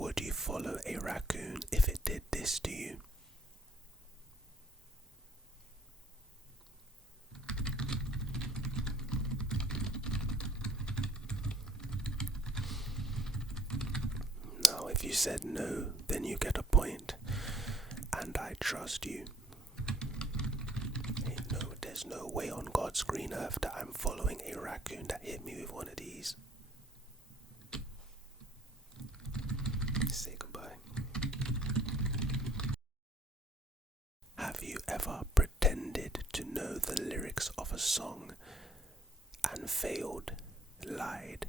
Would you follow a raccoon if it did this to you? Now, if you said no, then you get a point, and I trust you. There's no way on God's green earth that I'm following a raccoon that hit me with one of these. Say goodbye. Have you ever pretended to know the lyrics of a song and failed, lied?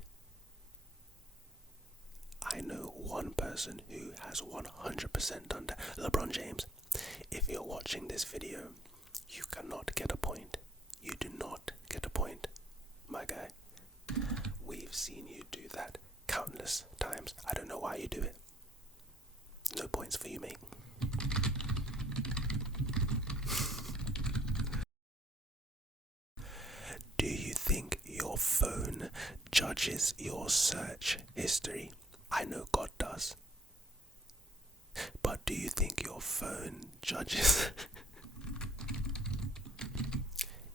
I know one person who has 100% done that. LeBron James, if you're watching this video, you cannot get a point. You do not get a point, my guy. We've seen you do that countless times. I don't know why you do it. No points for you, mate. Do you think your phone judges your search history? I know God does. But do you think your phone judges?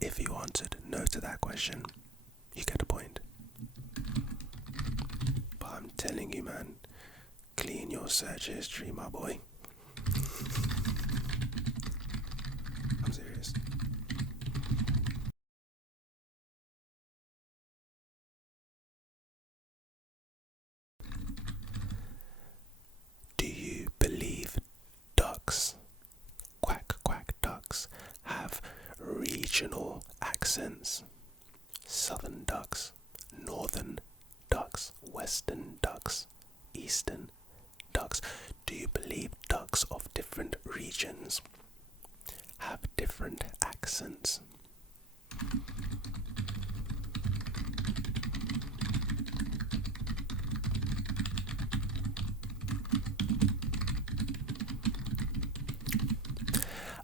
If you answered no to that question, you get a point. But I'm telling you, man, clean your search history, my boy. I'm serious. Do you believe ducks, quack quack ducks, have regional accents? Southern ducks, northern ducks, western ducks, eastern ducks. Do you believe ducks of different regions have different accents?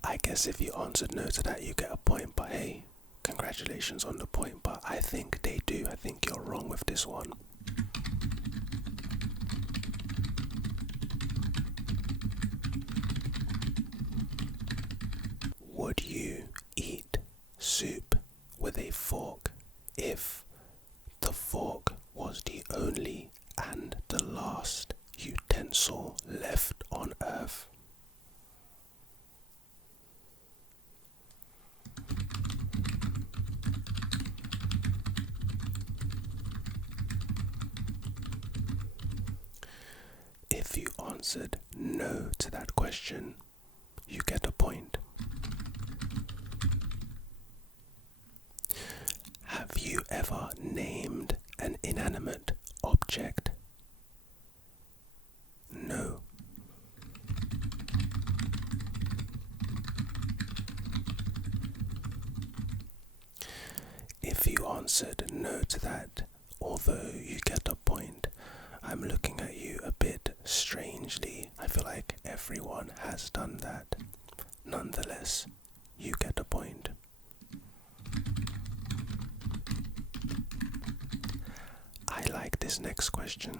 I guess if you answered no to that, you get a point, but hey, congratulations on the point, but I think they do. I think you're wrong with this one. Would you eat soup with a fork if the fork was the only and the last utensil left on earth? If you answered no to that question, you get a point. Have you ever named an inanimate object? No. If you answered no to that, although you get a point, I'm looking at you a bit strangely. I feel like everyone has done that. Nonetheless, you get a point. I like this next question.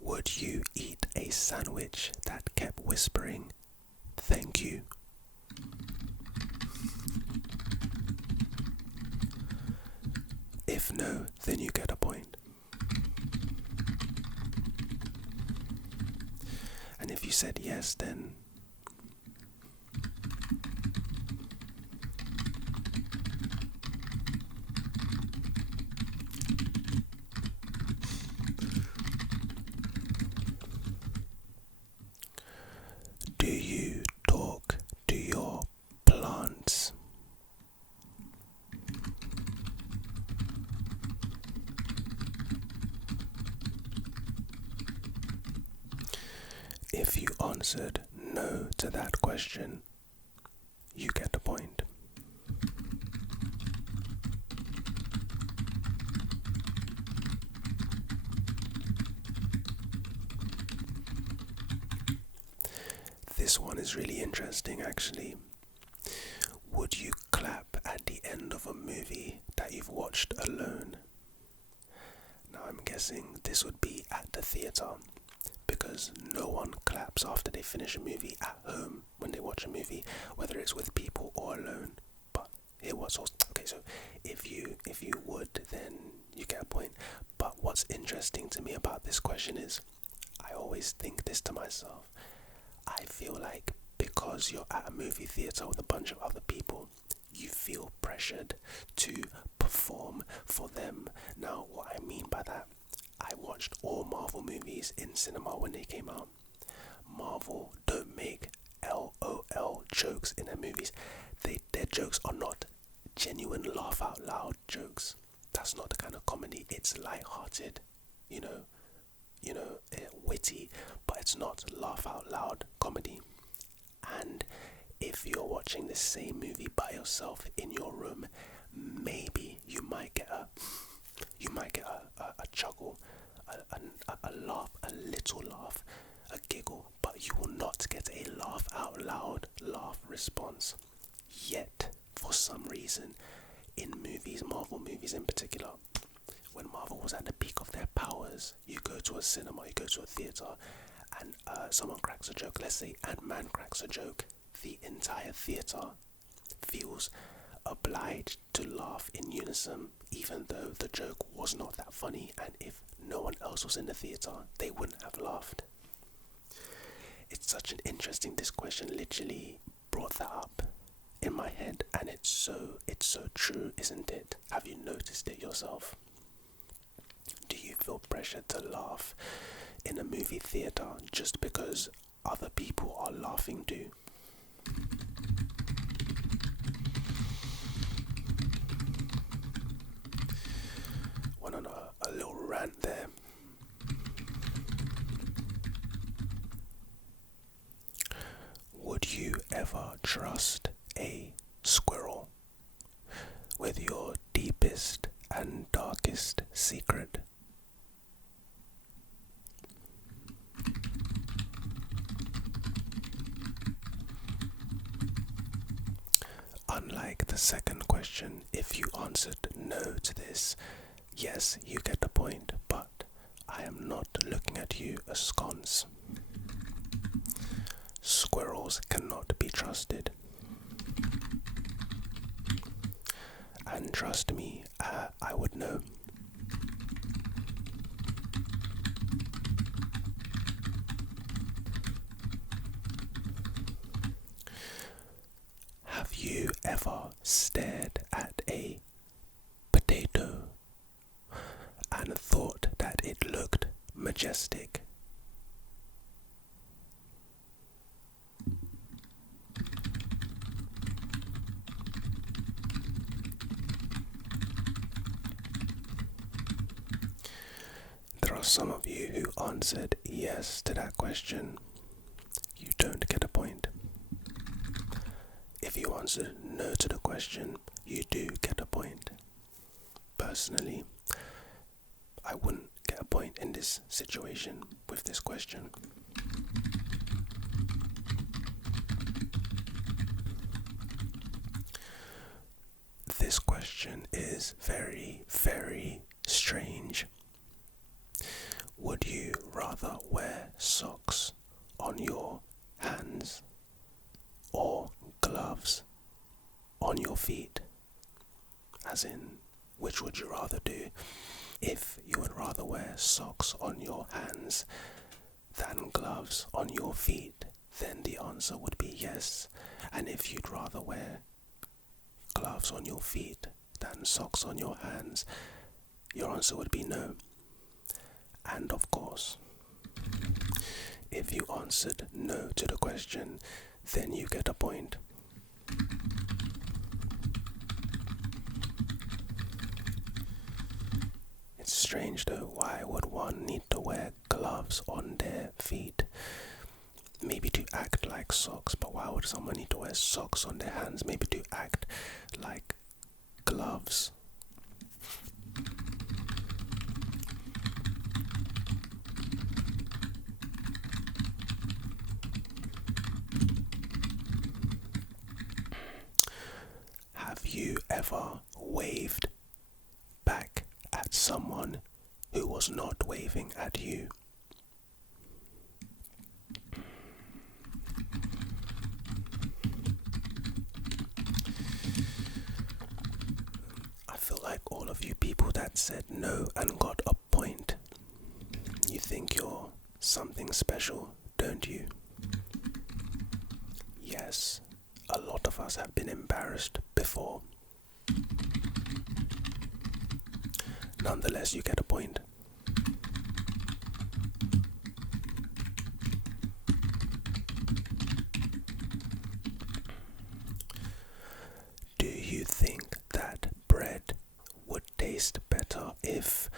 Would you eat a sandwich that kept whispering, "Thank you"? If no, then you get a point. And if you said yes, then do you talk to your plants? If you answered no to that question, you get a point. This one is really interesting, actually. Would you clap at the end of a movie that you've watched alone? Now I'm guessing this would be at the theatre, because no one claps after they finish a movie at home when they watch a movie, whether it's with people or alone. But here what's also, okay, so if you would, then you get a point. But what's interesting to me about this question is, I always think this to myself. I feel like because you're at a movie theatre with a bunch of other people, you feel pressured to perform for them. Now, what I mean by that, I watched all Marvel movies in cinema when they came out. Marvel don't make LOL jokes in their movies. Their jokes are not genuine laugh out loud jokes. That's not the kind of comedy. It's light-hearted, witty, but it's not laugh out loud comedy. And if you're watching the same movie by yourself in your room, maybe you might get a chuckle, a laugh, a little laugh, a giggle, but you will not get a laugh out loud laugh response. Yet, for some reason, in movies, Marvel movies in particular, when Marvel was at the peak of their powers, you go to a cinema, you go to a theatre, and someone cracks a joke. Let's say Ant-Man cracks a joke. The entire theatre feels obliged to laugh in unison, even though the joke was not that funny, and if no one else was in the theatre, they wouldn't have laughed. It's such an interesting, this question literally brought that up in my head, and it's so true, isn't it? Have you noticed it yourself? Do you feel pressured to laugh in a movie theatre just because other people are laughing too? Went on a little rant there. Would you ever trust a squirrel with your deepest and darkest secret? Unlike the second question, if you answered no to this, yes, you get the point, but I am not looking at you askance. Squirrels cannot be trusted. And trust me, I would know. Have you ever stared at a potato and thought that it looked majestic? There are some of you who answered yes to that question. You don't get a point. If you answered no to the question, you do get a point. Personally, I wouldn't get a point in this situation with this question. This question is very, very strange. Would you rather wear socks on your hands or gloves on your feet? As in, which would you rather do? If you would rather wear socks on your hands than gloves on your feet, then the answer would be yes. And if you'd rather wear gloves on your feet than socks on your hands, your answer would be no. And of course, if you answered no to the question, then you get a point. It's strange though, why would one need to wear gloves on their feet? Maybe to act like socks, but why would someone need to wear socks on their hands? Maybe to act like gloves. Have you ever waved back at someone who was not waving at you? I feel like all of you people that said no and got a point, you think you're something special, don't you? Yes, a lot of us have been embarrassed before. Nonetheless, you get a point. Do you think that bread would taste better if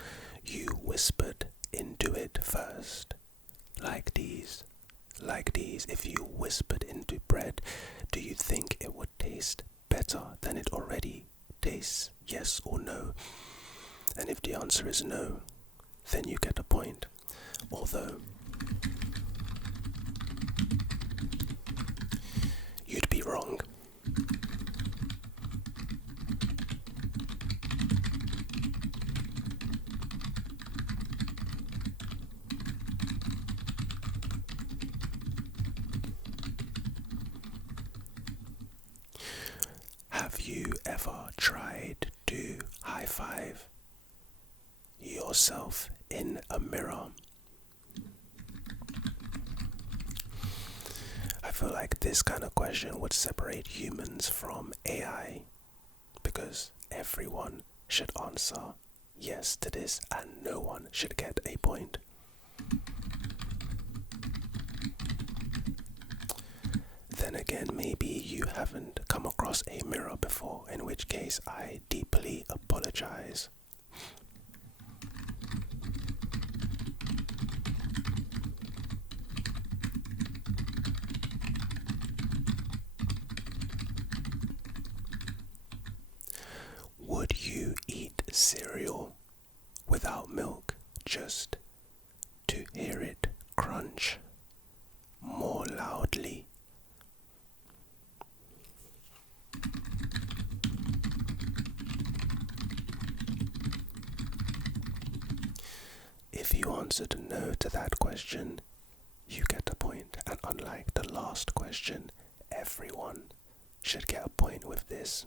you whispered into it first? Like these. If you whispered into bread, do you think it would taste better than it already tastes? Yes or no? And if the answer is no, then you get a point. Although, you'd be wrong. Have you ever tried to high five yourself in a mirror? I feel like this kind of question would separate humans from AI, because everyone should answer yes to this and no one should get a point. Then again, maybe you haven't come across a mirror before, in which case I deeply apologize. Would you eat cereal without milk just to hear it crunch more loudly? If you answered no to that question, you get a point, and unlike the last question, everyone should get a point with this.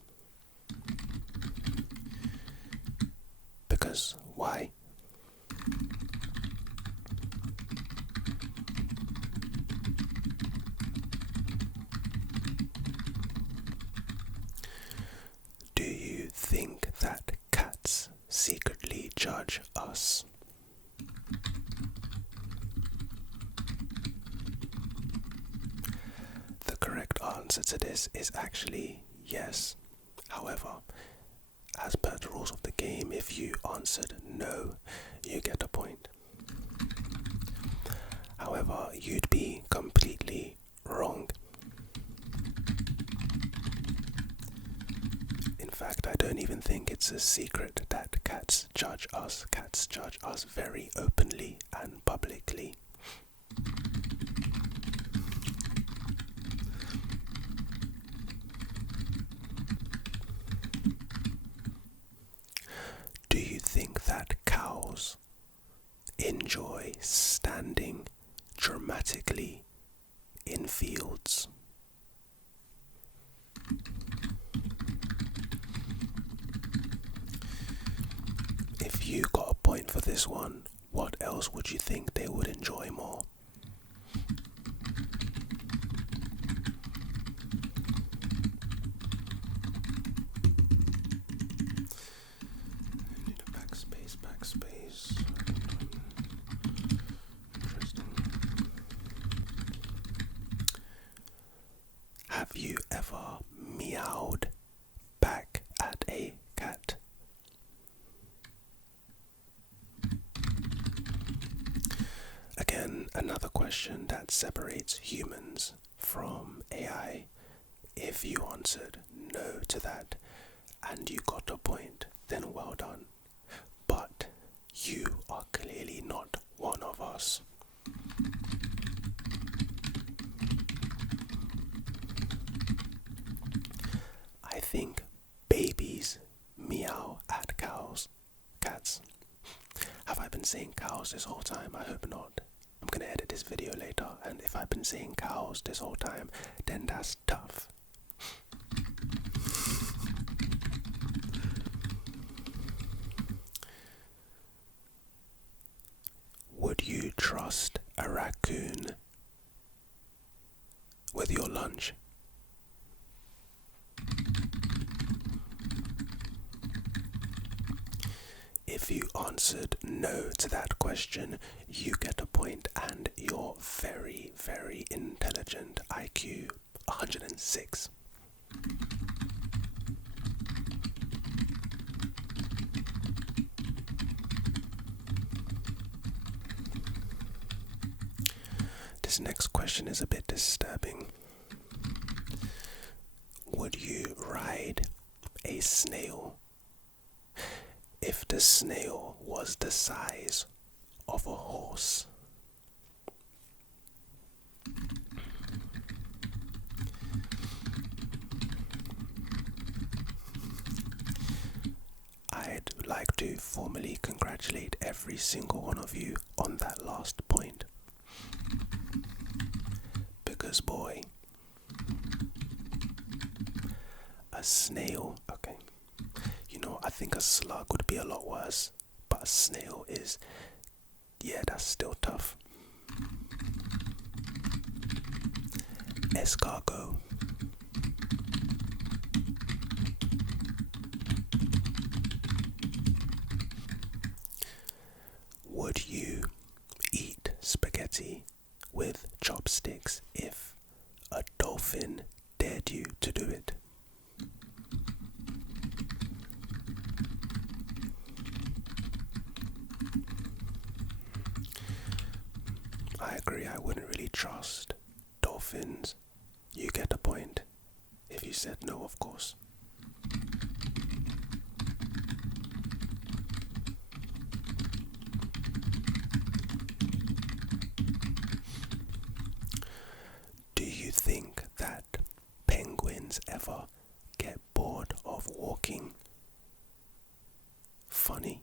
Because why? Do you think that cats secretly judge us? The correct answer to this is actually yes. However, as per the rules of the game, if you answered no, you get a point. However, you'd be completely wrong. In fact, I don't even think it's a secret that cats judge us. Cats judge us very openly and publicly. Do you think that cows enjoy standing dramatically in fields? If you got a point for this one, what else would you think they would enjoy more? Backspace. Interesting. Have you ever meowed back at a cat? Again, another question that separates humans from AI. If you answered no to that and you got a point, then well done. But you are clearly not one of us. I think babies meow at cats. Have I I been saying cows this whole time? I hope not. I'm gonna edit this video later, and if I've been saying cows this whole time, then that's tough. Would you trust a raccoon with your lunch? If you answered no to that question, you get a point, and you're very, very intelligent. IQ 106. This next question is a bit disturbing. Would you ride a snail if the snail was the size of a horse? I'd like to formally congratulate every single one of you on that last point. Because boy, a snail, okay, I think a slug would be a lot worse, but a snail is, yeah, that's still tough. Escargot. Would you eat spaghetti with chopsticks if a dolphin dared you to do it? I agree, I wouldn't really trust dolphins. You get a point. If you said no, of course. Do you think that penguins ever get bored of walking? Funny.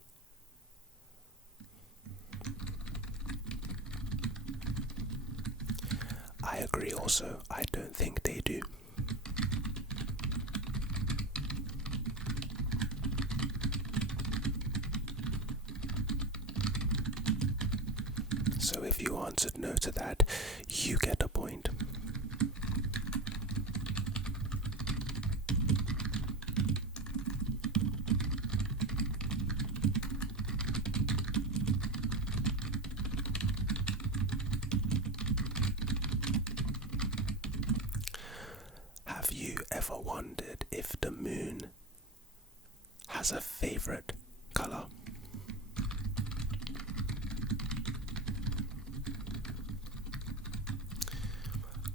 I agree also, I don't think they do. So if you answered no to that, you get a point. Have you ever wondered if the moon has a favorite color?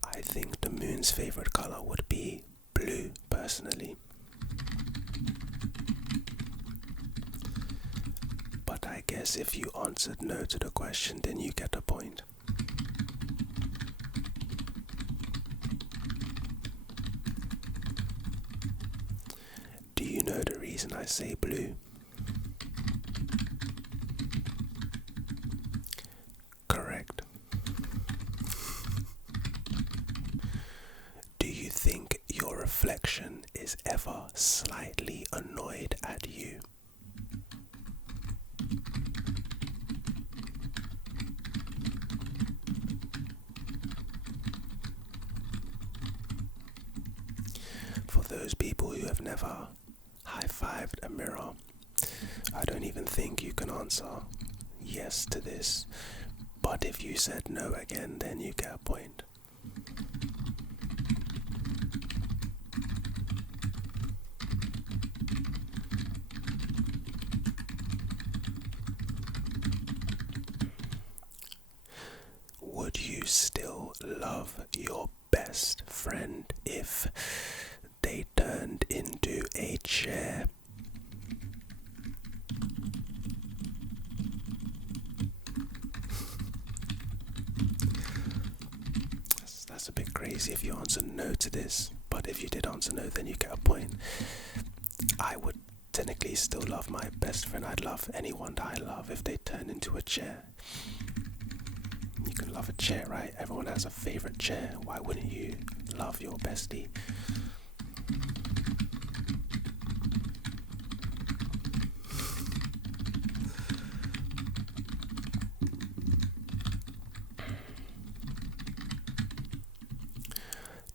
I think the moon's favorite color would be blue, personally. But I guess if you answered no to the question, then you get a point. Do you know the reason I say blue? Correct. Do you think your reflection is ever slightly annoyed at you? For those people who have never high-fived a mirror, I don't even think you can answer yes to this, but if you said no again, then you get a point. Would you still love your best friend if they turned into a chair? That's a bit crazy if you answer no to this, but if you did answer no, then you get a point. I would technically still love my best friend. I'd love anyone that I love if they turn into a chair. You can love a chair, right? Everyone has a favorite chair. Why wouldn't you love your bestie?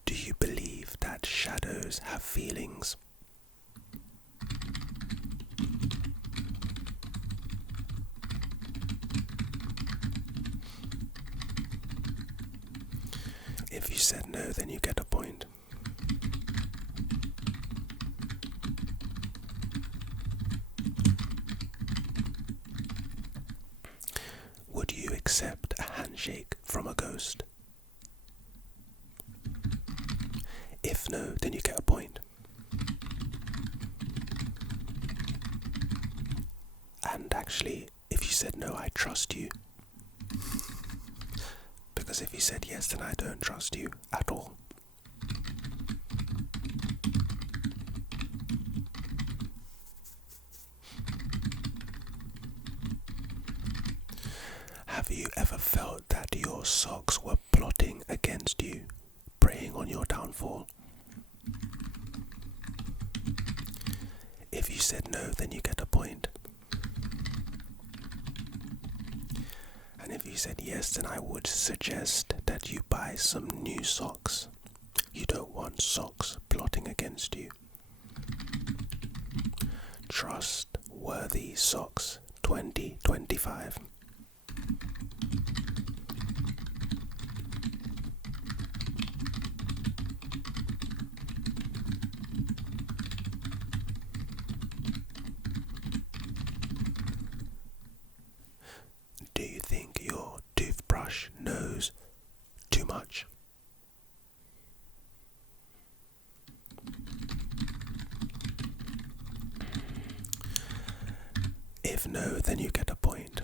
Do you believe that shadows have feelings? If you said no, then you get a point. Would you accept a handshake from a ghost? If no, then you get a point. And actually, if you said no, I trust you. Because if you said yes, then I don't trust you at all. Have you ever felt that your socks were plotting against you, preying on your downfall? If you said no, then you get a point. And if you said yes, then I would suggest that you buy some new socks. You don't want socks plotting against you. Trustworthy Socks 2025. Do you think your toothbrush knows too much? If no, then you get a point.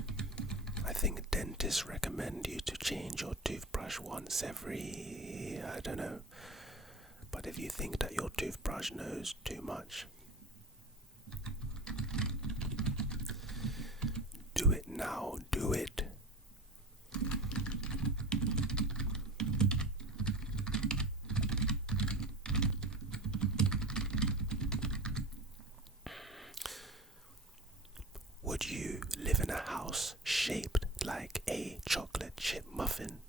I think dentists recommend you to change your toothbrush once every, I don't know. But if you think that your toothbrush knows too much, do it now, do it. Would you live in a house shaped like a chocolate chip muffin?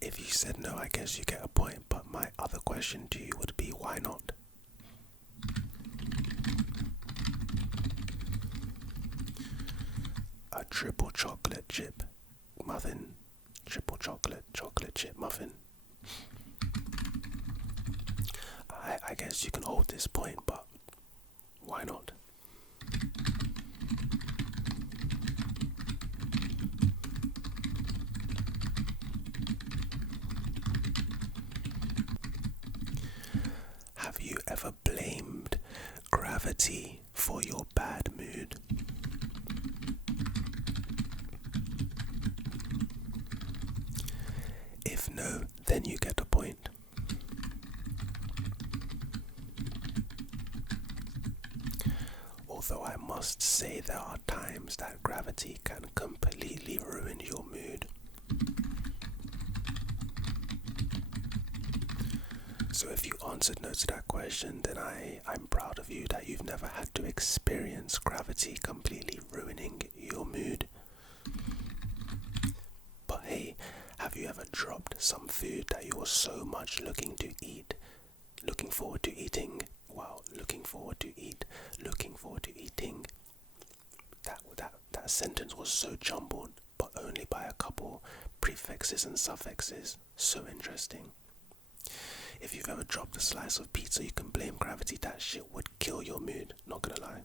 If you said no, I guess you get a point, but my other question to you would be, why not? A triple chocolate chip muffin. Triple chocolate chip muffin. I guess you can hold this point, but why not? Have you ever blamed gravity for your bad mood? If no, then you get a point. Although I must say there are times that gravity can completely ruin your mood. So if you answered no to that question, then I'm proud of you that you've never had to experience gravity completely ruining your mood. But hey, have you ever dropped some food that you were so much looking forward to eating, that sentence was so jumbled, but only by a couple prefixes and suffixes. So interesting. If you've ever dropped a slice of pizza, you can blame gravity. That shit would kill your mood, not gonna lie.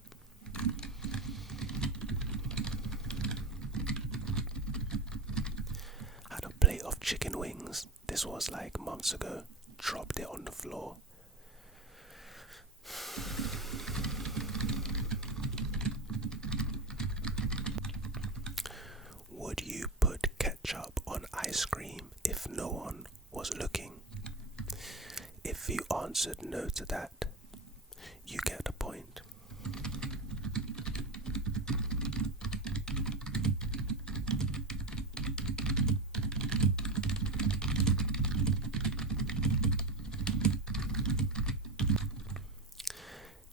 Had a plate of chicken wings. This was like months ago. Dropped it on the floor. Would you put ketchup on ice cream if no one no to that, you get a point.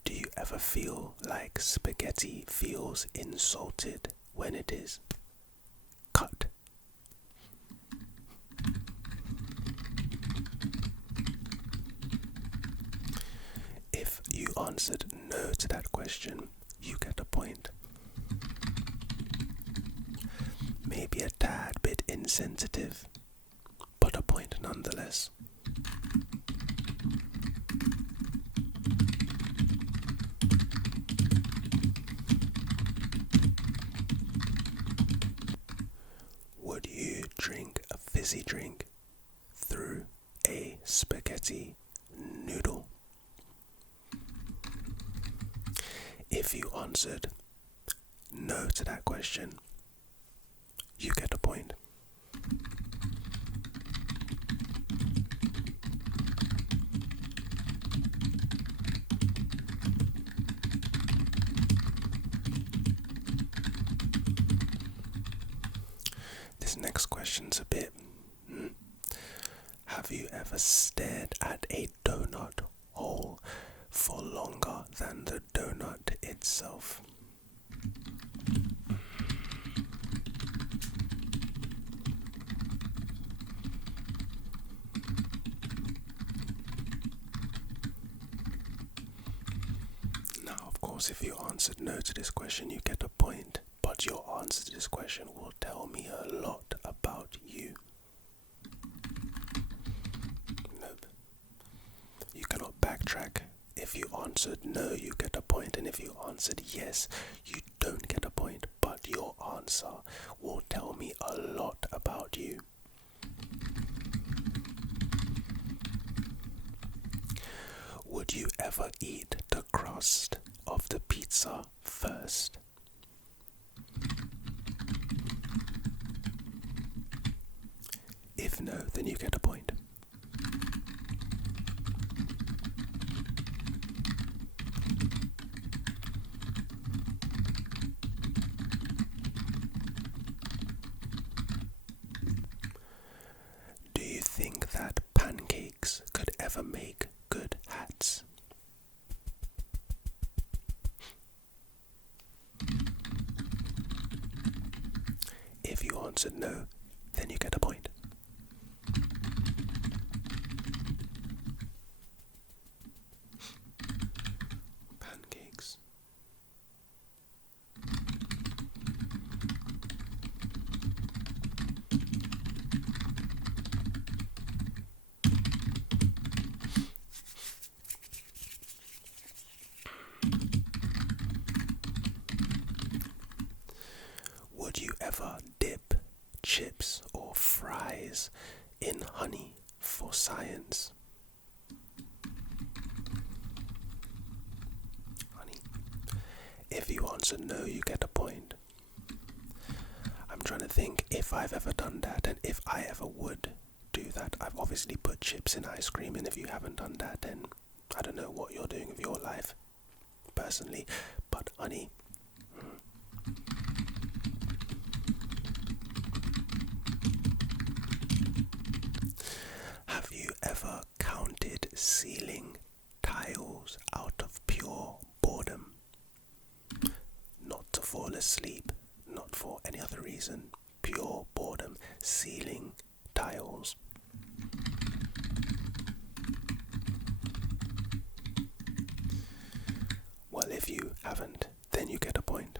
Do you ever feel like spaghetti feels insulted when it is cut? If you answered no to that question, you get a point. Maybe a tad bit insensitive, but a point nonetheless. Would you drink a fizzy drink through a spaghetti noodle? If you answered no to that question, you get a point. This next question's a bit... Have you ever stared at a donut hole for longer than the donut itself? Now, of course, if you answered no to this question, you get a point, but your answer to this question will tell me a lot about you. Nope. You cannot backtrack. If you answered no, you get a point, and if you answered yes, you don't get a point, but your answer will tell me a lot about you. Would you ever eat the crust of the pizza first? If no, then you get a point. Do you think that pancakes could ever make good hats? If you answered no, then you get a point. Pancakes. Would you ever dip chips or fries in honey for science? Honey. If you answer no, you get a point. I'm trying to think if I've ever done that and if I ever would do that. I've obviously put chips in ice cream, and if you haven't done that, then I don't know what you're doing with your life personally, but honey. Have you ever counted ceiling tiles out of pure boredom? Not to fall asleep, not for any other reason. Pure boredom. Ceiling tiles. Well, if you haven't, then you get a point.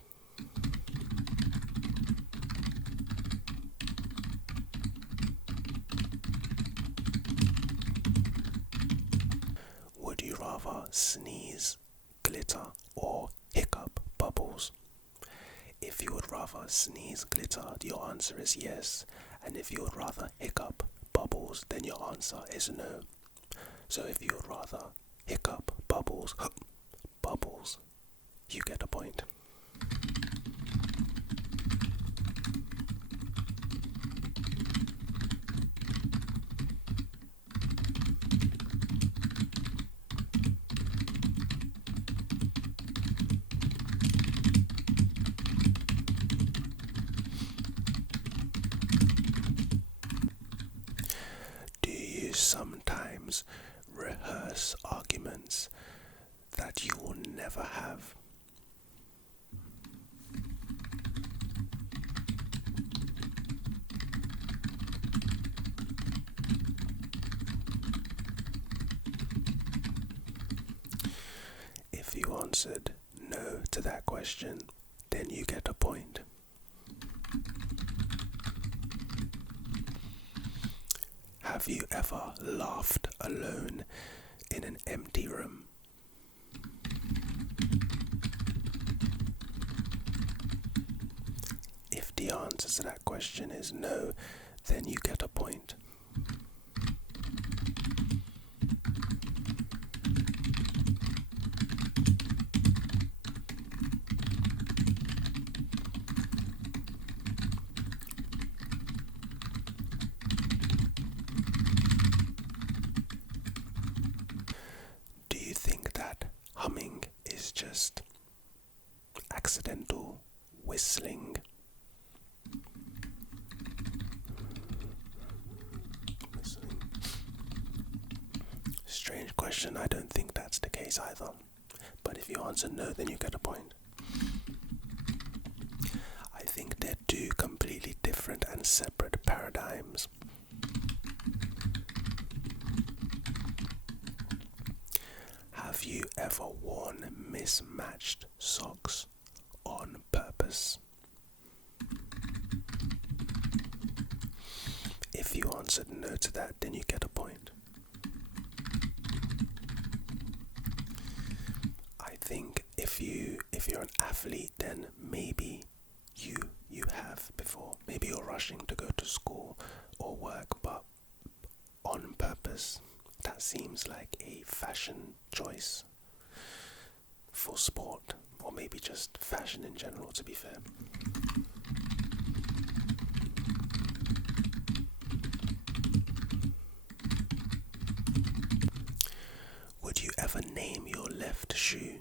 Would you rather sneeze glitter or hiccup bubbles? If you would rather sneeze glitter, your answer is yes. And if you would rather hiccup bubbles, then your answer is no. So if you would rather hiccup bubbles, bubbles, you get a point. sometimes rehearse arguments that you will never have. If you answered no to that question, then you get a point. Have you ever laughed alone in an empty room? If the answer to that question is no, then you get a point. Do you think that humming is just accidental whistling? Strange question, I don't think that's the case either. But if you answer no, then you get a point. I think they're two completely different and separate paradigms. Have you ever worn mismatched socks on purpose? If you answered no to that, then you get a point. I think if you're an athlete, then maybe you have before. Maybe you're rushing to go to school or work, but on purpose. That seems like a fashion choice for sport, or maybe just fashion in general, to be fair. Would you ever name your left shoe?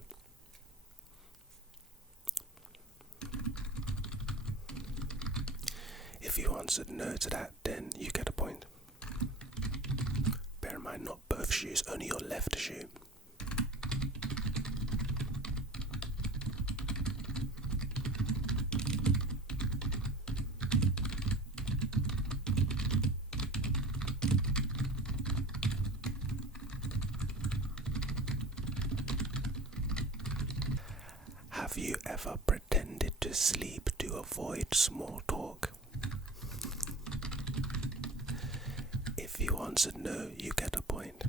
If you answered no to that, then you get a point. Bear in mind, not both shoes, only your left shoe. Have you ever pretended to sleep to avoid small talk? If you answered no, you get a point.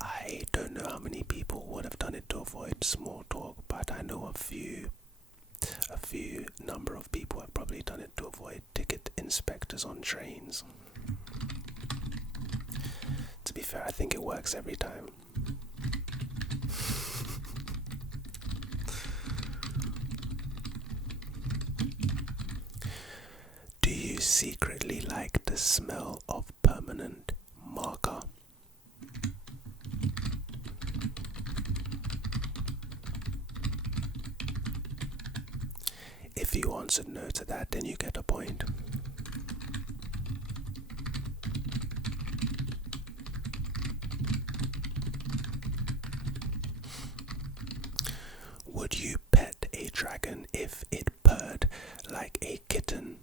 I don't know how many people would have done it to avoid small talk, but I know a few number of people have probably done it to avoid ticket inspectors on trains. To be fair, I think it works every time. Do you secretly like the smell of permanent marker? If you answered no to that, then you get a point. Would you pet a dragon if it purred like a kitten?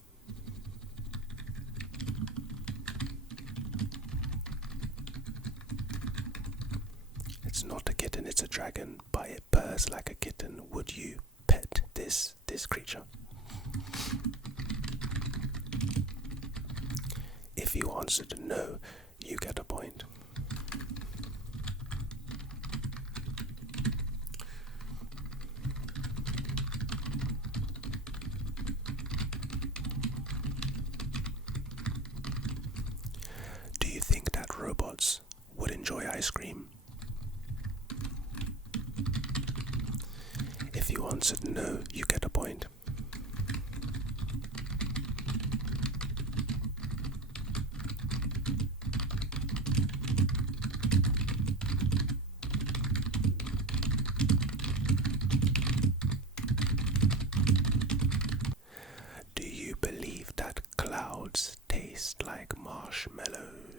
It's not a kitten, it's a dragon, but it purrs like a kitten. Would you pet this creature? If you answered no, you get a point. Do you think that robots would enjoy ice cream? If you answered no, you get a point. Do you believe that clouds taste like marshmallows?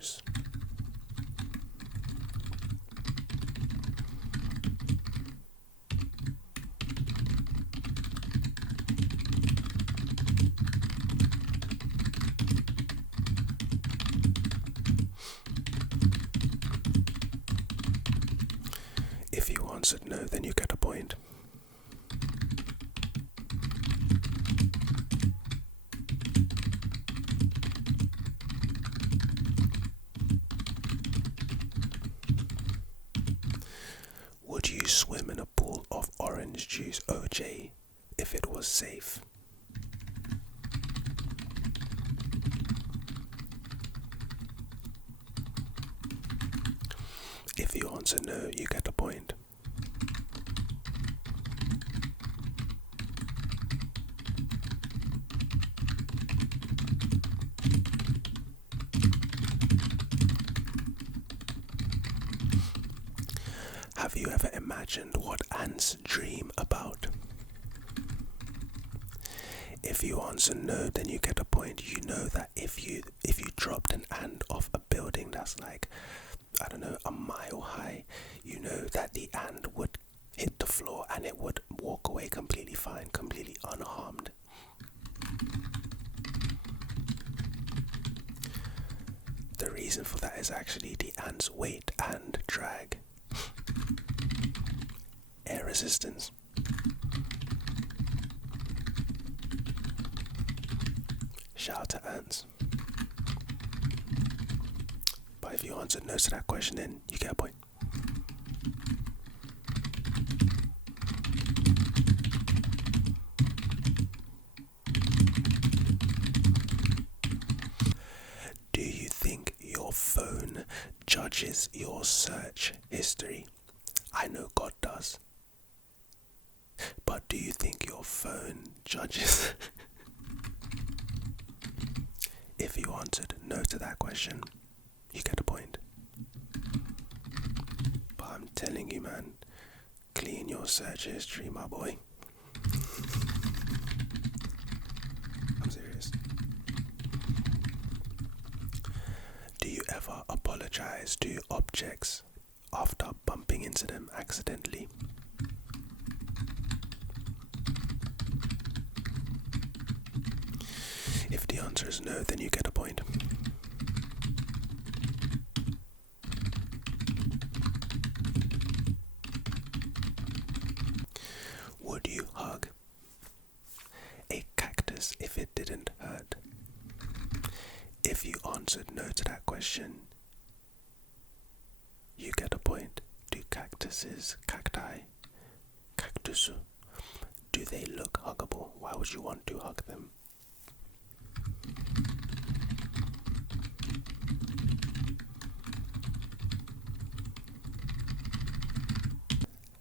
If you answered no, then you get a point. Would you swim in a pool of orange juice OJ if it was safe? If you answer no, you get a point. Have you ever imagined what ants dream about? If you answer no, then you get a point. You know that if you dropped an ant off a building that's like, I don't know, a mile high, you know that the ant would hit the floor and it would walk away completely fine, completely unharmed. The reason for that is actually the ant's weight and drag. Air resistance. Shout out to ants. But if you answered no to that question, then you get a point. Do you think your phone judges your search history? I know God does. But do you think your phone judges? If you answered no to that question, you get a point. But I'm telling you, man, clean your search history, my boy. I'm serious. Do you ever apologize to objects after bumping into them accidentally? If the answer is no, then you get a point. Would you hug a cactus if it didn't hurt? If you answered no to that question, you get a point. Do cactuses, cacti, cactusu, do they look huggable? Why would you want to hug them?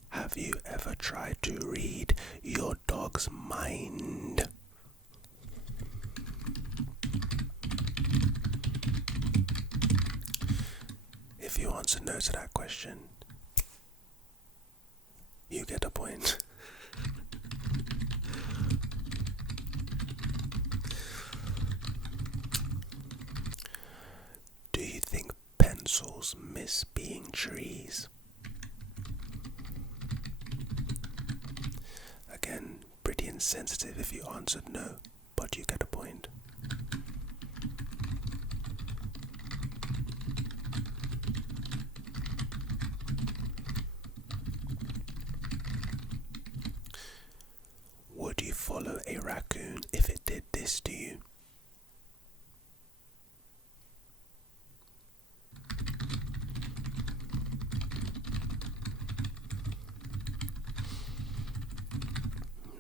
Have you ever tried to read your dog's mind? If you answer no to that question, you get a point. Do you think pencils miss being trees? Again, pretty insensitive if you answered no, but you get a point. Would you follow a raccoon if it did this to you?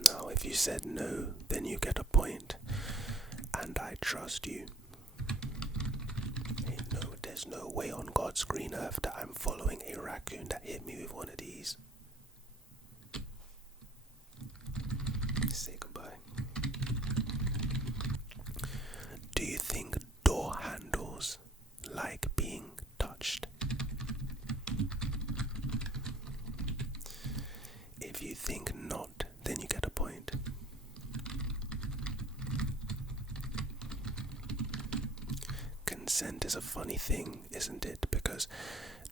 Now, if you said no, then you get a point, and I trust you. There's no way on God's green earth that I'm following a raccoon that hit me with one of these. Say goodbye. Do you think door handles like being touched? If you think not, then you get a point. Consent is a funny thing, isn't it? Because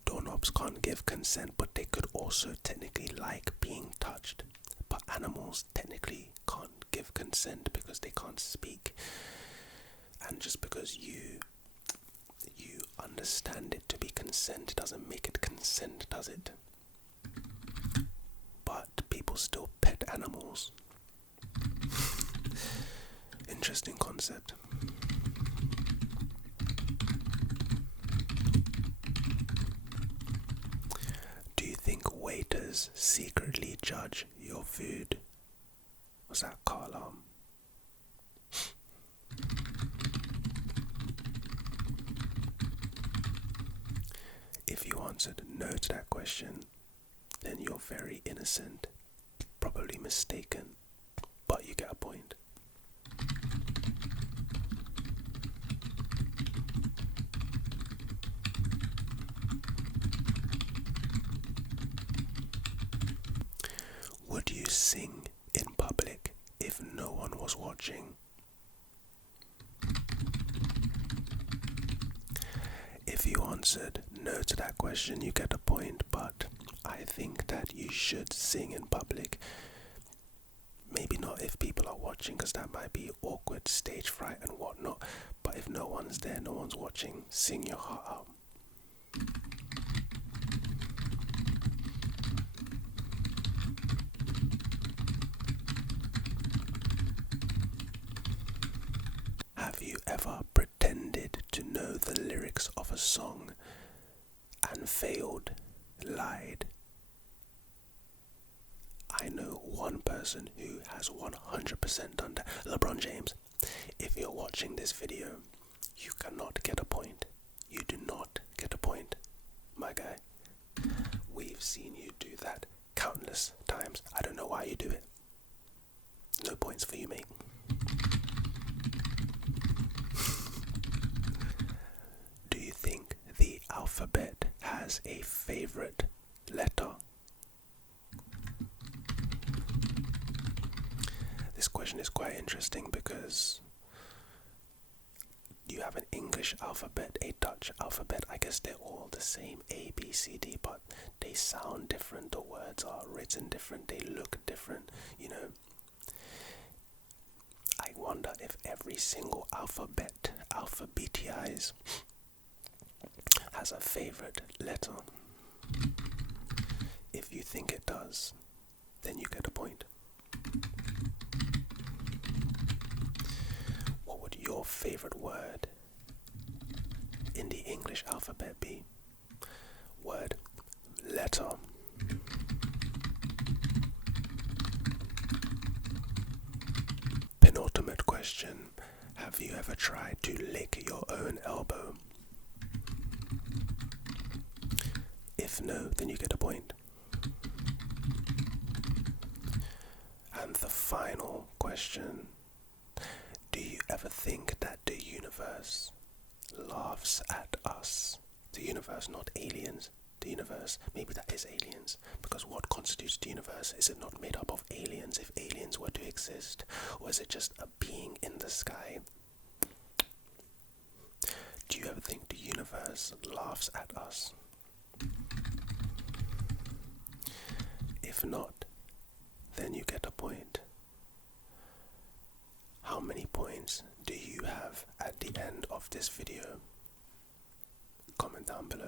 doorknobs can't give consent, but they could also technically like being touched. But animals technically can't give consent because they can't speak. And just because you understand it to be consent doesn't make it consent, does it? still pet animals. Interesting concept. Do you think waiters secretly judge your food? Was that car alarm? If you answered no to that question, then you're very innocent, probably mistaken, but you get a point. Would you sing in public if no one was watching? If you answered no to that question, you get a point, but I think that you should sing in public. Maybe not if people are watching, because that might be awkward, stage fright and whatnot, but if no one's there, no one's watching, sing your heart out. Have you ever pretended to know the lyrics of a song and failed, lied? I know one person who has 100% done that. LeBron James, if you're watching this video, you cannot get a point. You do not get a point, my guy. We've seen you do that countless times. I don't know why you do it. No points for you, mate. Do you think the alphabet has a favorite letter? This question is quite interesting because you have an English alphabet, a Dutch alphabet. I guess they're all the same, A, B, C, D, but they sound different. The words are written different. They look different, you know. I wonder if every single alphabet, alphabetized, has a favorite letter. If you think it does, then you get a point. What would your favorite word in the English alphabet be? Word, letter. Penultimate question. Have you ever tried to lick your own elbow? If no, then you get a point. And the final question. Do you ever think that the universe laughs at us? The universe, not aliens. The universe, maybe that is aliens. Because what constitutes the universe? Is it not made up of aliens if aliens were to exist? Or is it just a being in the sky? Do you ever think the universe laughs at us? If not, then you get a point. How many points do you have at the end of this video? Comment down below.